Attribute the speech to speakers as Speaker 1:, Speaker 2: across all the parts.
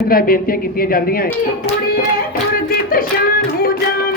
Speaker 1: ਤਰ੍ਹਾਂ ਬੇਨਤੀਆਂ ਕੀਤੀਆਂ ਜਾਂਦੀਆਂ ਹੈ
Speaker 2: ਕੁੜੀਏ ਤੁਰਦੀ ਤਸ਼ਾਨ ਹੋ
Speaker 3: ਜਾ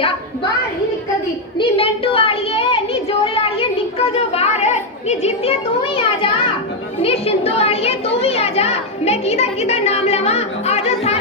Speaker 3: ਭਈਆ ਬਾਹਰ ਹੀ ਨਿਕਲਦੀ ਨੀ ਮਿੰਟੂ ਵਾਲੀਏ ਨੀ ਜੋਰੇ ਵਾਲੀਏ ਨਿਕਲ ਜੋ ਬਾਹਰ ਨੀ ਜੀਤੀਏ ਤੂੰ ਵੀ ਆ ਜਾ ਨੀ ਸ਼ਿੰਦੋ ਵਾਲੀਏ ਤੂੰ ਵੀ ਆ ਜਾ ਮੈਂ ਕਿਹਦਾ ਕਿਹਦਾ ਨਾਮ ਲਵਾਂ ਆ ਜਾ
Speaker 2: ਸਾਰੇ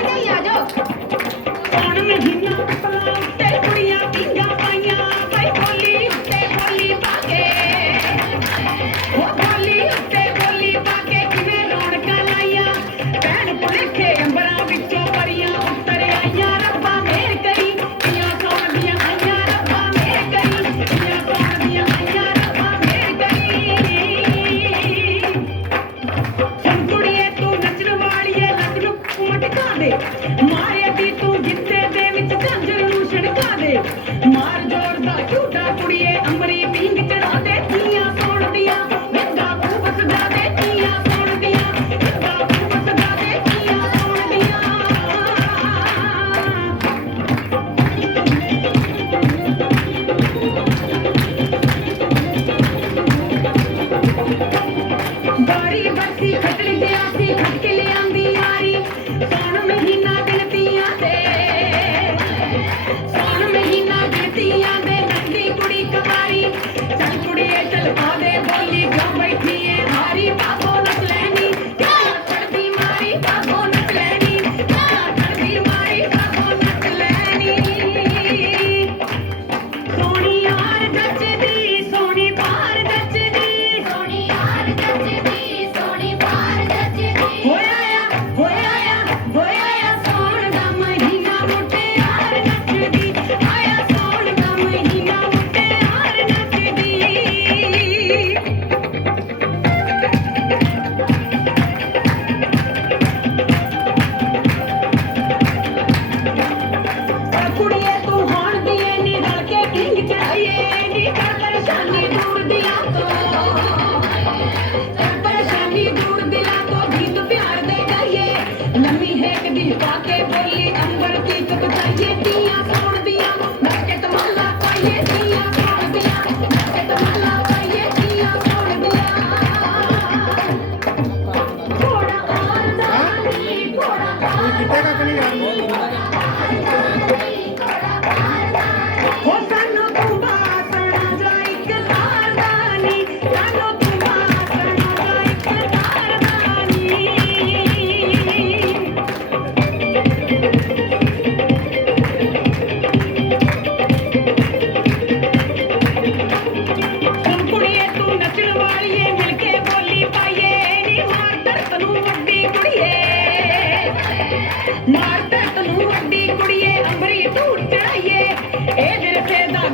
Speaker 2: ಬೇಕಾಗಲಿ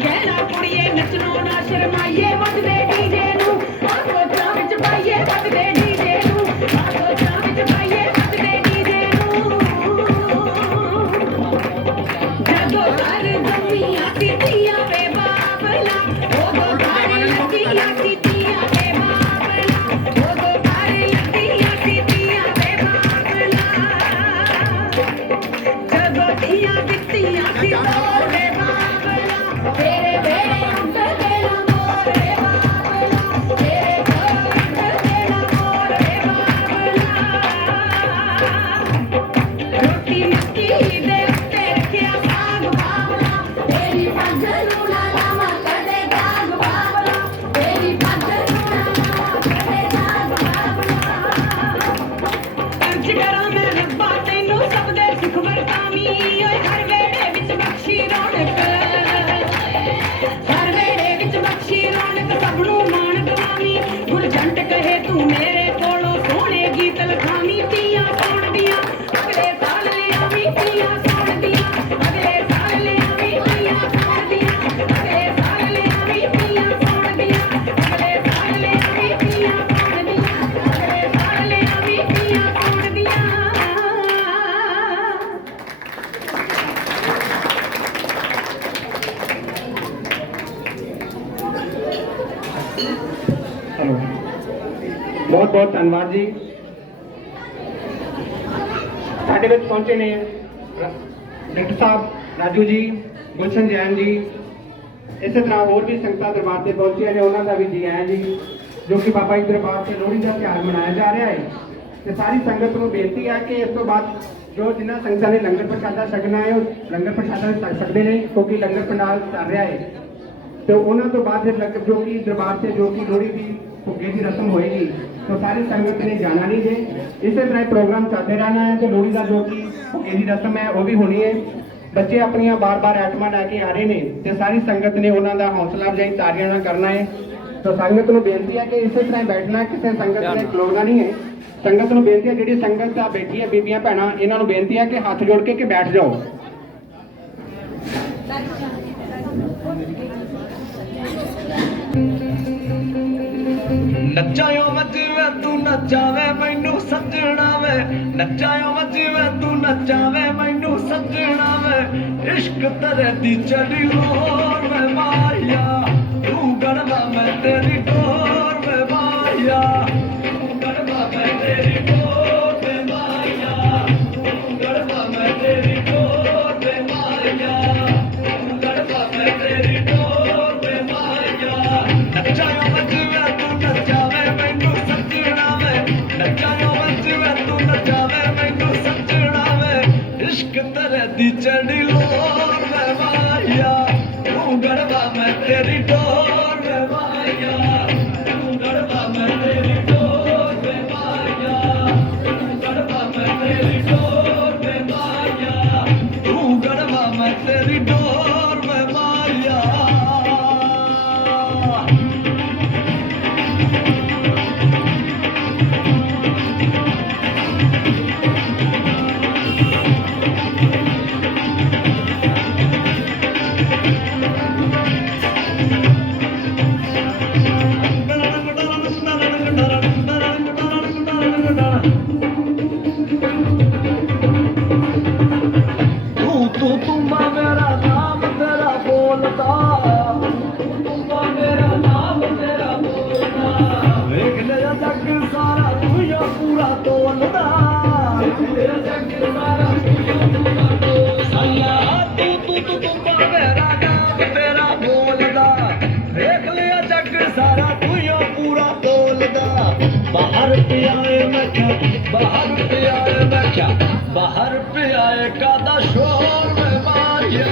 Speaker 2: ਗਹਿਣਾ ਕੁੜੀਏ ਨੱਚਣੋਂ ਨਾ ਸ਼ਰਮਾਈਏ।
Speaker 1: ਬਹੁਤ ਜੀ ਸਾਡੇ ਵਿੱਚ ਪਹੁੰਚੇ ਨੇ ਡਾਕਟਰ ਸਾਹਿਬ ਰਾਜੂ ਜੀ, ਗੁਲਸ਼ਨ ਜੈਨ ਜੀ। ਇਸੇ ਤਰ੍ਹਾਂ ਹੋਰ ਵੀ ਸੰਗਤਾਂ ਦਰਬਾਰ ਤੇ ਪਹੁੰਚੀਆਂ ਨੇ, ਉਹਨਾਂ ਦਾ ਵੀ ਜੀ ਆਇਆਂ ਜੀ, ਜੋ ਕਿ ਬਾਬਾ ਜੀ ਦਰਬਾਰ ਤੇ ਲੋਹੜੀ ਦਾ ਤਿਉਹਾਰ ਮਨਾਇਆ ਜਾ ਰਿਹਾ ਹੈ। ਤੇ ਸਾਰੀ ਸੰਗਤ ਨੂੰ ਬੇਨਤੀ ਹੈ ਕਿ ਇਸ ਤੋਂ ਬਾਅਦ ਜੋ ਜਿਨ੍ਹਾਂ ਸੰਗਤਾਂ ਨੇ ਲੰਗਰ ਪ੍ਰਸ਼ਾਦਾ ਛਕਣਾ ਹੈ, ਉਹ ਲੰਗਰ ਪ੍ਰਸ਼ਾਦਾ ਵੀ ਛਕ ਸਕਦੇ ਨੇ, ਕਿਉਂਕਿ ਲੰਗਰ ਪੰਡਾਲ ਚੱਲ ਰਿਹਾ ਹੈ। ਤੇ ਉਹਨਾਂ ਤੋਂ ਬਾਅਦ ਫਿਰ ਜੋ ਕਿ ਦਰਬਾਰ ਤੇ ਜੋ ਕਿ ਲੋਹੜੀ ਦੀ ਭੁੱਗੇ ਦੀ ਰਸਮ ਹੋਏਗੀ ਤਾਂ ਸਾਰੀ ਸੰਗਤ ਨੇ ਜਾਣਾ ਨਹੀਂ ਜੇ ਇਸੇ ਤਰ੍ਹਾਂ ਇਹ ਪ੍ਰੋਗਰਾਮ ਚੱਲਦੇ ਰਹਿਣਾ ਹੈ ਤੇ ਲੋਹੜੀ ਦਾ ਜੋ ਕਿ ਭੁੱਗੇ ਦੀ ਰਸਮ ਹੈ ਉਹ ਵੀ ਹੋਣੀ ਹੈ ਬੱਚੇ ਆਪਣੀਆਂ ਬਾਰ-ਬਾਰ ਐਟਮਾਂ ਲੈ ਕੇ ਆ ਰਹੇ ਨੇ ਤੇ ਸਾਰੀ ਸੰਗਤ ਨੇ ਉਹਨਾਂ ਦਾ ਹੌਸਲਾ ਅਫਜ਼ਾਈ ਤਾਰੀਆਂ ਨਾਲ ਕਰਨਾ ਹੈ ਤਾਂ ਸੰਗਤ ਨੂੰ ਬੇਨਤੀ ਹੈ ਕਿ ਇਸੇ ਤਰ੍ਹਾਂ ਬੈਠਣਾ ਕਿਸੇ ਸੰਗਤ ਨੇ ਖਲੋਣਾ ਨਹੀਂ ਹੈ ਸੰਗਤ ਨੂੰ ਬੇਨਤੀ ਹੈ ਜਿਹੜੀ ਸੰਗਤ ਆ ਬੈਠੀ ਹੈ ਬੀਬੀਆਂ ਭੈਣਾਂ ਇਹਨਾਂ ਨੂੰ ਬੇਨਤੀ ਹੈ ਕਿ ਹੱਥ ਜੋੜ ਕੇ ਕਿ ਬੈਠ ਜਾਓ
Speaker 4: ਨੱਚਾਇਓ ਮੱਜਵੇ ਤੂੰ ਨੱਚਾਵੇ, ਮੈਨੂੰ ਸੱਜਣਾ ਵੇ ਨੱਚਾਇਓ ਮੱਜਵੇ ਤੂੰ ਨੱਚਾਵੇ, ਮੈਨੂੰ ਸੱਜਣਾ ਵੇ ਇਸ਼ਕ ਤੇਰੇ ਦੀ ਚੜੀ ਹੋਰ ਵੇ ਮਾਇਆ। ਤੂੰ ਗੜਵਾ ਮੈਂ ਤੇਰੀ ਡੋਰ ਵੇ ਮਾਇਆ। ਤੂੰ ਗੜਵਾ ਮੈਂ ਤੇਰੀ ਡੋਰ ਵੇ ਮਾਇਆ। ਤੂੰ ਗੜਵਾ ਮੈਂ ਤੇਰੀ ਡੋਰ ਵੇ ਮਾਇਆ। ਤੂੰ ਗੜਵਾ ਮੈਂ ਤੇਰੀ ਡੋਰ ਵੇ ਮਾਇਆ। ਨੱਚਾਇਓ ਮੱਜਵੇ ਤੇਰੇ ਦੀ ਬਾਹਰ ਪਿਆਏ ਮੈਂ ਕਿਹਾ ਬਾਹਰ ਪਿਆਏ ਕਾਦਾ ਸ਼ੋਰ ਮੈਂ ਮਾਇਆ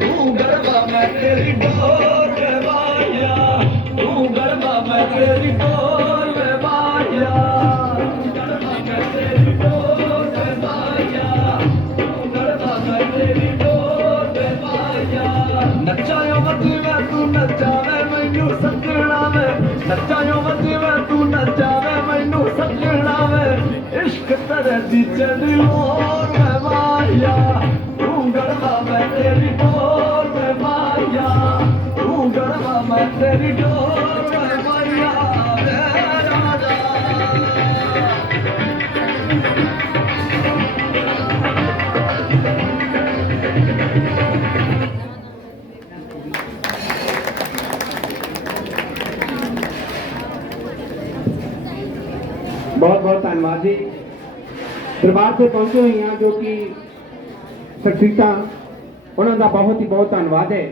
Speaker 4: ਤੂੰ ਗਰਬਾ ਮੈਂ ਤੇਰੀ ਡੋਰ ਮੈਂ ਮਾਇਆ ਤੂੰ ਗਰਬਾ ਮੈਂ ਤੇਰੀ ਡੋਰ ਮੈਂ ਮਾਇਆ ਨੱਚਾਇਓ ਮੱਜੀਵੇ ਤੂੰ ਨੱਚਾਵੇ ਮੈਨੂੰ ਸੱਜਣਾ ਵੇ। ਨੱਚਾਇਓ ਇਸ਼ਕ ਤੇਰੇ ਦੀ ਚੜੀ ਲੋਰ ਮੈਂ ਮਾਇਆ ਤੂੰ ਗੜਵਾ ਮੈਂ ਤੇਰੀ ਡੋਰ ਮੈਂ ਮਾਇਆ ਤੂੰ ਗੜਵਾ ਮੈਂ ਤੇਰੀ ਡੋਰ ਮੈਂ ਮਾਇਆ ਵੇ ਰਾਜਾ
Speaker 1: ਬਹੁਤ ਬਹੁਤ ਧੰਨਵਾਦ ਜੀ ਦਰਬਾਰ ਤੇ ਪਹੁੰਚੇ ਹੋਏ ਹਾਂ ਜੋ ਕਿ ਸ਼ਖਸੀਅਤਾਂ ਉਹਨਾਂ ਦਾ ਬਹੁਤ ਹੀ ਬਹੁਤ ਧੰਨਵਾਦ ਹੈ।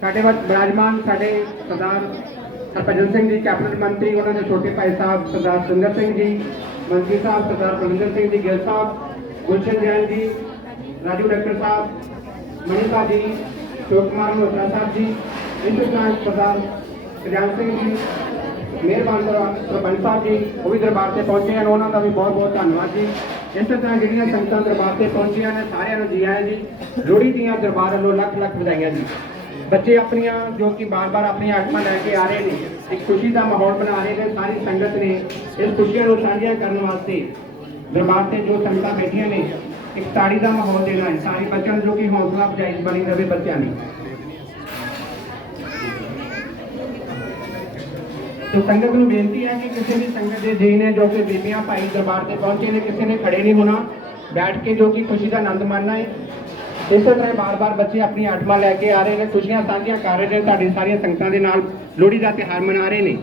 Speaker 1: ਸਾਡੇ ਵੱਲ ਬਿਰਾਜਮਾਨ ਸਾਡੇ ਸਰਦਾਰ ਹਰਭਜਨ ਸਿੰਘ ਜੀ, ਕੈਬਨਿਟ ਮੰਤਰੀ, ਉਹਨਾਂ ਦੇ ਛੋਟੇ ਭਾਈ ਸਾਹਿਬ ਸਰਦਾਰ ਸੁੰਦਰ ਸਿੰਘ ਜੀ, ਮੰਤਰੀ ਸਾਹਿਬ ਸਰਦਾਰ ਬਲਵਿੰਦਰ ਸਿੰਘ ਜੀ, ਗਿੱਲ ਸਾਹਿਬ, ਗੁਲਸ਼ਨ ਜੈਨ ਜੀ, ਰਾਜੂ ਡਾਕਟਰ ਸਾਹਿਬ ਮਨੀ ਸਾਹਿਬ ਜੀ, ਸ਼ਿਵ ਕੁਮਾਰ ਮੋਹਤਰਾ ਸਾਹਿਬ ਜੀ, ਇਸੇ ਸਰਦਾਰ ਕਲਿਆਣ ਸਿੰਘ ਜੀ, ਮਿਹਰਬਾਨ ਸਰਦਾਰ ਸਰਪੰਚ ਸਾਹਿਬ ਜੀ, ਉਹ ਵੀ ਦਰਬਾਰ ਤੇ ਪਹੁੰਚੇ ਹਨ, ਉਹਨਾਂ ਦਾ ਵੀ ਬਹੁਤ ਬਹੁਤ ਧੰਨਵਾਦ ਜੀ। ਇਸ ਤਰ੍ਹਾਂ ਜਿਹੜੀਆਂ ਸੰਗਤਾਂ ਦਰਬਾਰ ਤੇ ਪਹੁੰਚੀਆਂ ਨੇ, ਸਾਰਿਆਂ ਨੂੰ ਜੀ ਆਇਆਂ ਜੀ। ਲੋਹੜੀ ਦੀਆਂ ਦਰਬਾਰ ਵੱਲੋਂ ਲੱਖ ਲੱਖ ਵਧਾਈਆਂ ਜੀ। ਬੱਚੇ ਆਪਣੀਆਂ, ਜੋ ਕਿ ਬਾਰ-ਬਾਰ ਆਪਣੀਆਂ ਆਤਮਾ ਲੈ ਕੇ ਆ ਰਹੇ ਨੇ, ਇੱਕ ਖੁਸ਼ੀ ਦਾ ਮਾਹੌਲ ਬਣਾ ਰਹੇ ਨੇ, ਸਾਰੀ ਸੰਗਤ ਨੇ ਇਸ ਖੁਸ਼ੀਆਂ ਨੂੰ ਸਾਂਝੀਆਂ ਕਰਨ ਵਾਸਤੇ ਦਰਬਾਰ ਤੇ ਜੋ ਸੰਗਤਾਂ ਬੈਠੀਆਂ ਨੇ, ਇੱਕ ਤਾੜੀ ਦਾ ਮਾਹੌਲ ਦੇਣਾ ਹੈ ਸਾਰੇ ਬੱਚਿਆਂ ਨੂੰ ਜੋ ਕਿ ਹੌਸਲਾ ਅਫਜ਼ਾਈ ਬਣੀ ਰਵੇ ਬੱਚਿਆਂ ਦੀ। ਤੋ ਸੰਗਤ ਨੂੰ ਬੇਨਤੀ ਹੈ ਕਿ ਕਿਸੇ ਵੀ ਸੰਗਤ ਦੇ ਜੀ ਨੇ ਜੋ ਕਿ ਬੀਬੀਆਂ ਭਾਈ ਦਰਬਾਰ ਤੇ ਪਹੁੰਚੇ ਨੇ, ਕਿਸੇ ਨੇ ਖੜੇ ਨਹੀਂ ਹੋਣਾ, ਬੈਠ ਕੇ ਜੋ ਕਿ ਖੁਸ਼ੀ ਦਾ ਆਨੰਦ ਮਾਣਨਾ ਹੈ। ਇਸੇ ਤਰ੍ਹਾਂ ਬਾਰ-ਬਾਰ ਬੱਚੇ ਆਪਣੀ ਆਤਮਾ ਲੈ ਕੇ ਆ ਰਹੇ ਨੇ, ਖੁਸ਼ੀਆਂ ਸਾਂਝੀਆਂ ਕਰ ਰਹੇ ਨੇ, ਤੁਹਾਡੀ ਸਾਰੀਆਂ ਸੰਗਤਾਂ ਦੇ ਨਾਲ ਲੋਹੜੀ ਦਾ ਤਿਉਹਾਰ ਮਨਾ ਰਹੇ ਨੇ।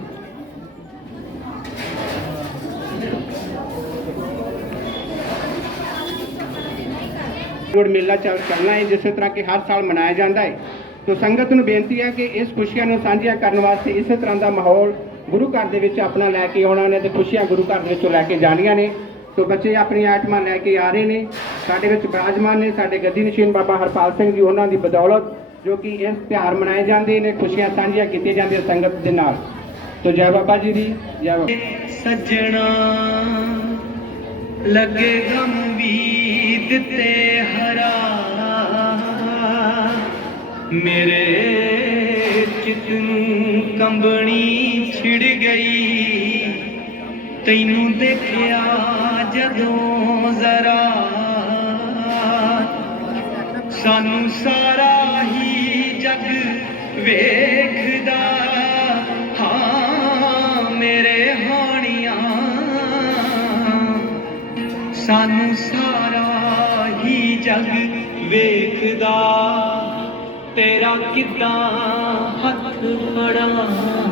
Speaker 1: ਗੁੜ ਮੇਲਾ ਚੱਲ, ਚੱਲਣਾ ਹੈ, ਜਿਸੇ ਤਰ੍ਹਾਂ ਕਿ ਹਰ ਸਾਲ ਮਨਾਇਆ ਜਾਂਦਾ ਹੈ। ਤੋ ਸੰਗਤ ਨੂੰ ਬੇਨਤੀ ਹੈ ਕਿ ਇਸ ਖੁਸ਼ੀਆਂ ਨੂੰ ਸਾਂਝੀਆਂ ਕਰਨ ਵਾਸਤੇ ਇਸੇ ਤਰ੍ਹਾਂ ਦਾ ਮਾਹੌਲ ਗੁਰੂ ਘਰ ਦੇ ਵਿੱਚ ਆਪਣਾ ਲੈ ਕੇ ਆਉਣਾ ਨੇ ਤੇ ਖੁਸ਼ੀਆਂ ਗੁਰੂ ਘਰ ਵਿੱਚੋਂ ਲੈ ਕੇ ਜਾਣੀਆਂ ਨੇ। ਤੋ ਬੱਚੇ ਆਪਣੀਆਂ ਆਈਟਮਾਂ ਲੈ ਕੇ ਆ ਰਹੇ ਨੇ। ਸਾਡੇ ਵਿੱਚ ਬਰਾਜਮਾਨ ਨੇ, ਸਾਡੇ ਗੱਦੀ ਨਸ਼ੀਨ ਬਾਬਾ ਹਰਪਾਲ ਸਿੰਘ ਜੀ, ਉਹਨਾਂ ਦੀ ਬਦੌਲਤ ਜੋ ਕਿ ਇਸ ਤਿਉਹਾਰ ਮਨਾਏ ਜਾਂਦੇ ਨੇ, ਖੁਸ਼ੀਆਂ ਸਾਂਝੀਆਂ ਕੀਤੀਆਂ ਜਾਂਦੀਆਂ ਸੰਗਤ ਦੇ ਨਾਲ। ਤੋ ਜੈ ਬਾਬਾ ਜੀ ਦੀ, ਜੈ
Speaker 5: ਸੱਜਣਾ ਲੱਗੇ ਗੰਭੀਰ ਤੇ ਹਰਾ ਮੇਰੇ ਕੰਬਣੀ ਛਿੜ ਗਈ। ਤੈਨੂੰ ਦੇਖਿਆ ਜਦੋਂ ਜ਼ਰਾ ਸਾਨੂੰ ਸਾਰਾ ਹੀ ਜਗ ਵੇਖਦਾ। ਹਾਂ, ਮੇਰੇ ਹਾਣੀਆਂ। ਸਾਨੂੰ ਸਾਰਾ ਹੀ ਜਗ ਵੇਖਦਾ। ਤੇਰਾ ਕਿਦਾਂ ਹੱਥ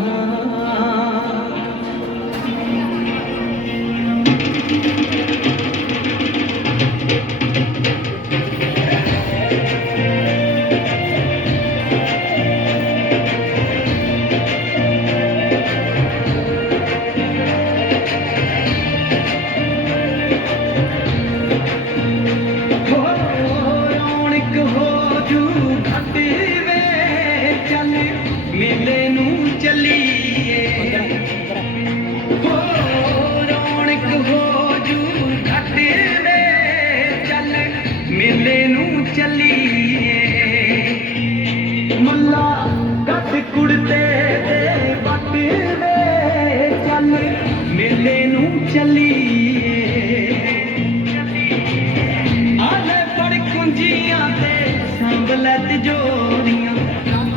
Speaker 5: ਚੱਲੀਏ। ਆਲੇ ਪੜ ਕੁੰਜੀਆਂ ਤੇ ਸੰਭਲ ਤਿਜੋਰੀਆਂ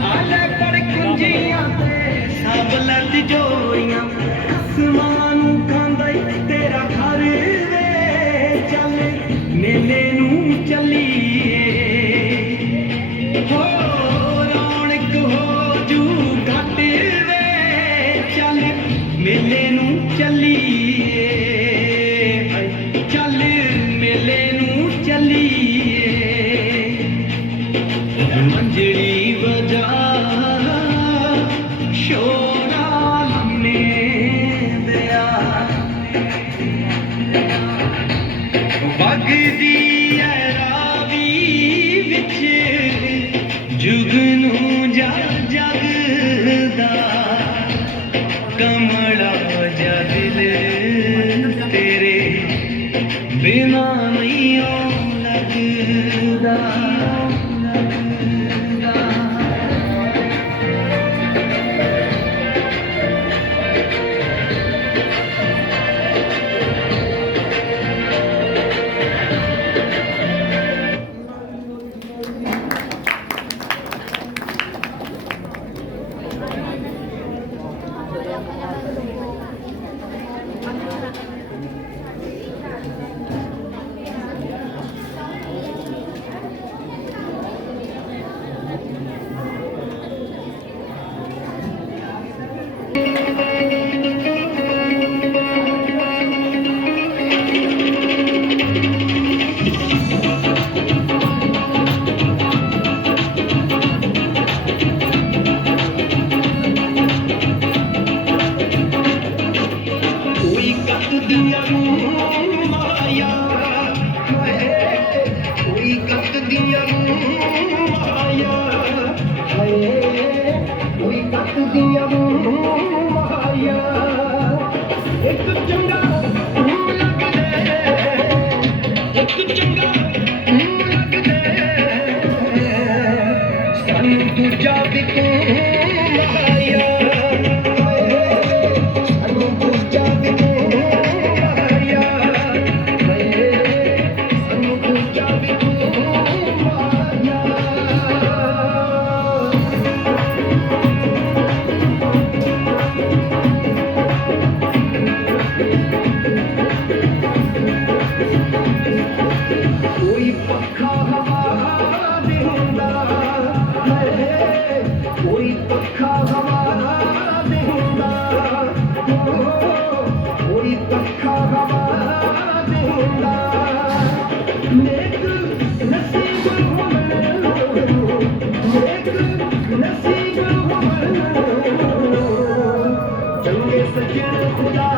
Speaker 5: ਆਲੇ ਪੜ ਕੁੰਜੀਆਂ ਤੇ ਸੰਭਲ ਤਿਜੋਰੀਆਂ ਅਸਮਾਨ ਨੂੰ ਖਾਂਦਾ ਤੇਰਾ ਘਰ ਵੇ। ਚੱਲ ਮੇਲੇ ਕੋਈ ਪੱਖਾ ਹਵਾ
Speaker 6: ਦੇਂਦਾ ਨੇਕ ਨਸੀਬ ਹੋਵੇ ਨੇਕ ਨਸੀਬ ਹੋਵੇ ਚੰਗੇ ਸੱਜਣ ਖੁਦਾ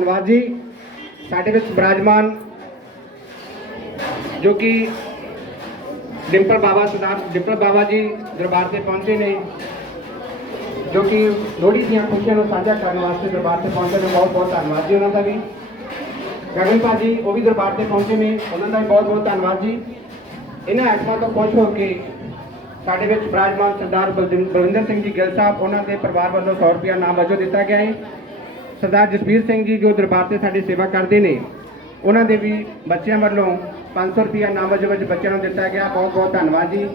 Speaker 1: ਧੰਨਵਾਦ ਜੀ। ਸਾਡੇ ਵਿੱਚ ਬਰਾਜਮਾਨ ਜੋ ਕਿ ਡਿੰਪਲ ਬਾਬਾ ਸਰਦਾਰ ਡਿੰਪਲ ਬਾਬਾ ਜੀ ਦਰਬਾਰ ਤੇ ਪਹੁੰਚੇ ਨੇ, ਜੋ ਕਿ ਲੋਹੜੀ ਦੀਆਂ ਖੁਸ਼ੀਆਂ ਨੂੰ ਸਾਂਝਾ ਕਰਨ ਵਾਸਤੇ ਦਰਬਾਰ ਤੇ ਪਹੁੰਚੇ ਨੇ। ਬਹੁਤ ਬਹੁਤ ਧੰਨਵਾਦ ਜੀ ਉਹਨਾਂ ਦਾ ਵੀ। ਗਗਨ ਭਾਜੀ, ਉਹ ਵੀ ਦਰਬਾਰ ਤੇ ਪਹੁੰਚੇ ਨੇ। ਉਹਨਾਂ ਦਾ ਵੀ ਬਹੁਤ ਬਹੁਤ ਧੰਨਵਾਦ ਜੀ। ਇਹਨਾਂ ਆਤਮਾ ਤੋਂ ਖੁਸ਼ ਹੋ ਕੇ ਸਾਡੇ ਵਿੱਚ ਬਰਾਜਮਾਨ ਸਰਦਾਰ ਬਲਜਿੰ- ਬਲਵਿੰਦਰ ਸਿੰਘ ਜੀ ਗਿੱਲ ਸਾਹਿਬ, ਉਹਨਾਂ ਦੇ ਪਰਿਵਾਰ ਵੱਲੋਂ 100 ਰੁਪਇਆ ਨਾਮ ਵਜੋਂ ਦਿੱਤਾ ਗਿਆ ਹੈ। ਸਰਦਾਰ ਜਸਵੀਰ ਸਿੰਘ ਜੀ ਜੋ ਦਰਬਾਰ ਤੇ ਸਾਡੀ ਸੇਵਾ ਕਰਦੇ ਨੇ, ਉਹਨਾਂ ਦੇ ਵੀ ਬੱਚਿਆਂ ਵੱਲੋਂ 500 ਰੁਪਇਆ ਨਾਮ ਵਜੋਂ ਵਿੱਚ ਬੱਚਿਆਂ ਨੂੰ ਦਿੱਤਾ ਗਿਆ। ਬਹੁਤ ਬਹੁਤ ਧੰਨਵਾਦ ਜੀ।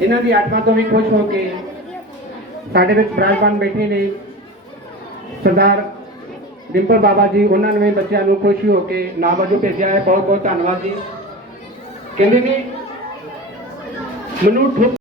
Speaker 1: ਇਹਨਾਂ ਦੀ ਆਤਮਾ ਤੋਂ ਵੀ ਖੁਸ਼ ਹੋ ਕੇ ਸਾਡੇ ਵਿੱਚ ਬਿਰਾਜਮਾਨ ਬੈਠੇ ਨੇ ਸਰਦਾਰ ਡਿੰਪਲ ਬਾਬਾ ਜੀ, ਉਹਨਾਂ ਨੇ ਵੀ ਬੱਚਿਆਂ ਨੂੰ ਖੁਸ਼ੀ ਹੋ ਕੇ ਨਾਮ ਵਜੋਂ ਭੇਜਿਆ ਹੈ। ਬਹੁਤ ਬਹੁਤ ਧੰਨਵਾਦ ਜੀ। ਕਹਿੰਦੇ ਨੇ ਮੈਨੂੰ ਠੁੱਕ